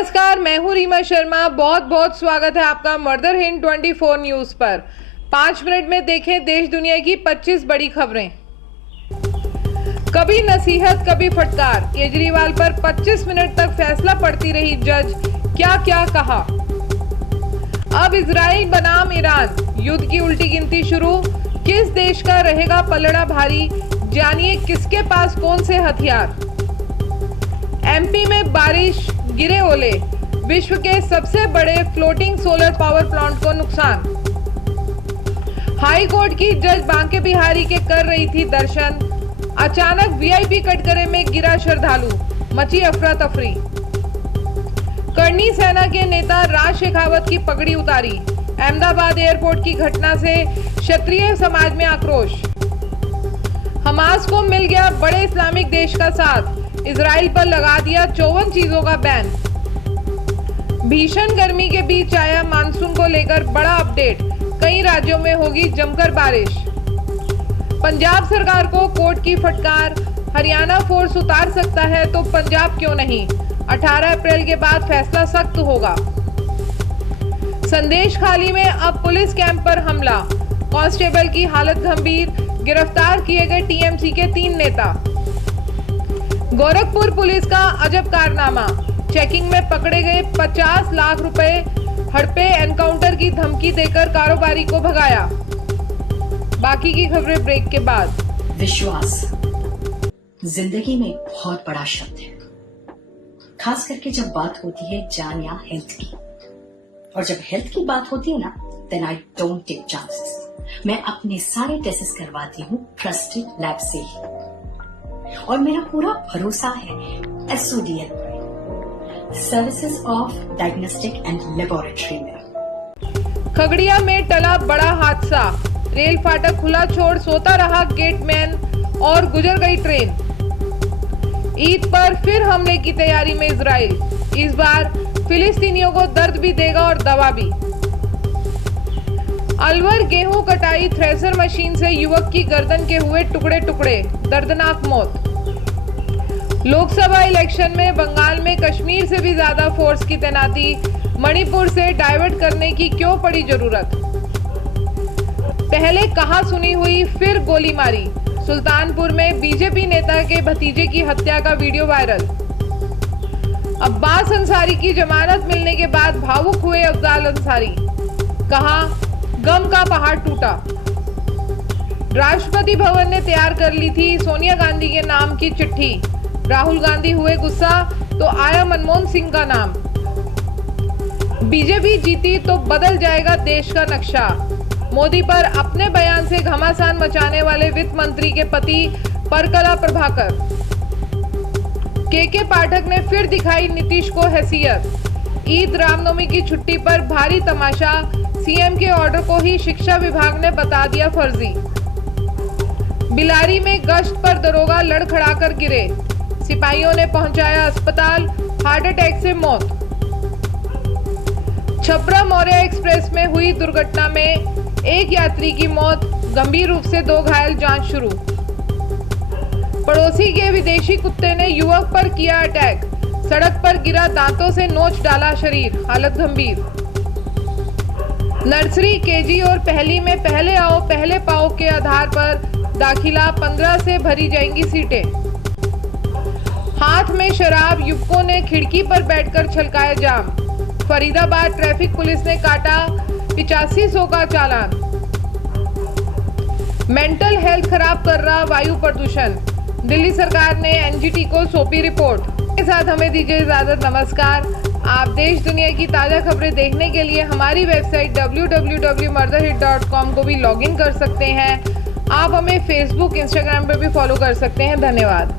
नमस्कार, मैं हूं रीमा शर्मा। बहुत बहुत स्वागत है आपका मर्डर हिंद 24 न्यूज पर। 5 मिनट में देखें देश दुनिया की 25 बड़ी खबरें। कभी नसीहत कभी फटकार, केजरीवाल पर 25 मिनट तक फैसला पढ़ती रही जज, क्या क्या कहा। अब इजराइल बनाम ईरान, युद्ध की उल्टी गिनती शुरू। किस देश का रहेगा पलड़ा भारी, जानिए किसके पास कौन से हथियार। एमपी में बारिश, गिरे ओले, विश्व के सबसे बड़े फ्लोटिंग सोलर पावर प्लांट को नुकसान। हाई कोर्ट की जज बांके बिहारी के कर रही थी दर्शन, अचानक वीआईपी कटघरे में गिरा श्रद्धालु, मची अफरा तफरी। करनी सेना के नेता राज शेखावत की पगड़ी उतारी। अहमदाबाद एयरपोर्ट की घटना से क्षत्रिय समाज में आक्रोश। हमास को मिल गया बड़े इस्लामिक देश का साथ, इजराइल पर लगा दिया 54 चीजों का बैन। भीषण गर्मी के बीच आया मानसून को लेकर बड़ा अपडेट, कई राज्यों में होगी जमकर बारिश। पंजाब सरकार को कोर्ट की फटकार, हरियाणा फोर्स उतार सकता है तो पंजाब क्यों नहीं। 18 अप्रैल के बाद फैसला सख्त होगा। संदेश खाली में अब पुलिस कैंप पर हमला, कांस्टेबल की हालत गंभीर, गिरफ्तार किए गए टीएमसी के 3 नेता। गोरखपुर पुलिस का अजब कारनामा, चेकिंग में पकड़े गए 50 लाख रुपए, हड़पे एनकाउंटर की धमकी देकर कारोबारी को भगाया। बाकी की खबरें ब्रेक के बाद। विश्वास जिंदगी में बहुत बड़ा शब्द है, खास करके जब बात होती है जान या हेल्थ की। और जब हेल्थ की बात होती है ना, then I don't take chances. मैं अपने सारे टेस्ट करवाती हूँ ट्रस्टेड लैब से ही, और मेरा पूरा भरोसा है SODL पर, services of diagnostic and laboratory में। खगड़िया में टला बड़ा हादसा, रेल फाटक खुला छोड़ सोता रहा गेटमैन और गुजर गई ट्रेन। ईद पर फिर हमले की तैयारी में इजराइल, इस बार फिलिस्तीनियों को दर्द भी देगा और दवा भी। अलवर गेहूं कटाई थ्रेसर मशीन से युवक की गर्दन के हुए टुकड़े टुकड़े, दर्दनाक मौत। लोकसभा इलेक्शन में बंगाल में कश्मीर से भी ज्यादा फोर्स की तैनाती, मणिपुर से डाइवर्ट करने की क्यों पड़ी जरूरत। पहले कहा सुनी हुई फिर गोली मारी, सुल्तानपुर में बीजेपी नेता के भतीजे की हत्या का वीडियो वायरल। अब्बास अंसारी की जमानत मिलने के बाद भावुक हुए अफजाल अंसारी, कहा गम का पहाड़ टूटा। राष्ट्रपति भवन ने तैयार कर ली थी सोनिया गांधी के नाम की चिट्ठी, राहुल गांधी हुए गुस्सा तो आया मनमोहन सिंह का नाम। बीजेपी जीती तो बदल जाएगा देश का नक्शा, मोदी पर अपने बयान से घमासान मचाने वाले वित्त मंत्री के पति परकला प्रभाकर। के पाठक ने फिर दिखाई नीतीश को हैसियत, ईद रामनवमी की छुट्टी पर भारी तमाशा, सीएम के ऑर्डर को ही शिक्षा विभाग ने बता दिया फर्जी। बिलारी में गश्त पर दरोगा लड़खड़ाकर गिरे, सिपाहियों ने पहुंचाया अस्पताल, हार्ट अटैक से मौत। छपरा मौर्य एक्सप्रेस में हुई दुर्घटना में एक यात्री की मौत, गंभीर रूप से 2 घायल, जांच शुरू। पड़ोसी के विदेशी कुत्ते ने युवक पर किया अटैक, सड़क पर गिरा, दांतों से नोच डाला शरीर, हालत गंभीर। नर्सरी, केजी और पहली में पहले आओ पहले पाओ के आधार पर दाखिला, 15 से भरी जाएंगी सीटें। हाथ में शराब, युवकों ने खिड़की पर बैठकर छलकाया जाम। फरीदाबाद ट्रैफिक पुलिस ने काटा 8500 का चालान। मेंटल हेल्थ खराब कर रहा वायु प्रदूषण, दिल्ली सरकार ने NGT को सौंपी रिपोर्ट। के साथ हमें दीजिए इजाजत, नमस्कार। आप देश दुनिया की ताजा खबरें देखने के लिए हमारी वेबसाइट www.murderhit.com को भी लॉगिन कर सकते हैं। आप हमें फेसबुक, इंस्टाग्राम पर भी फॉलो कर सकते हैं। धन्यवाद।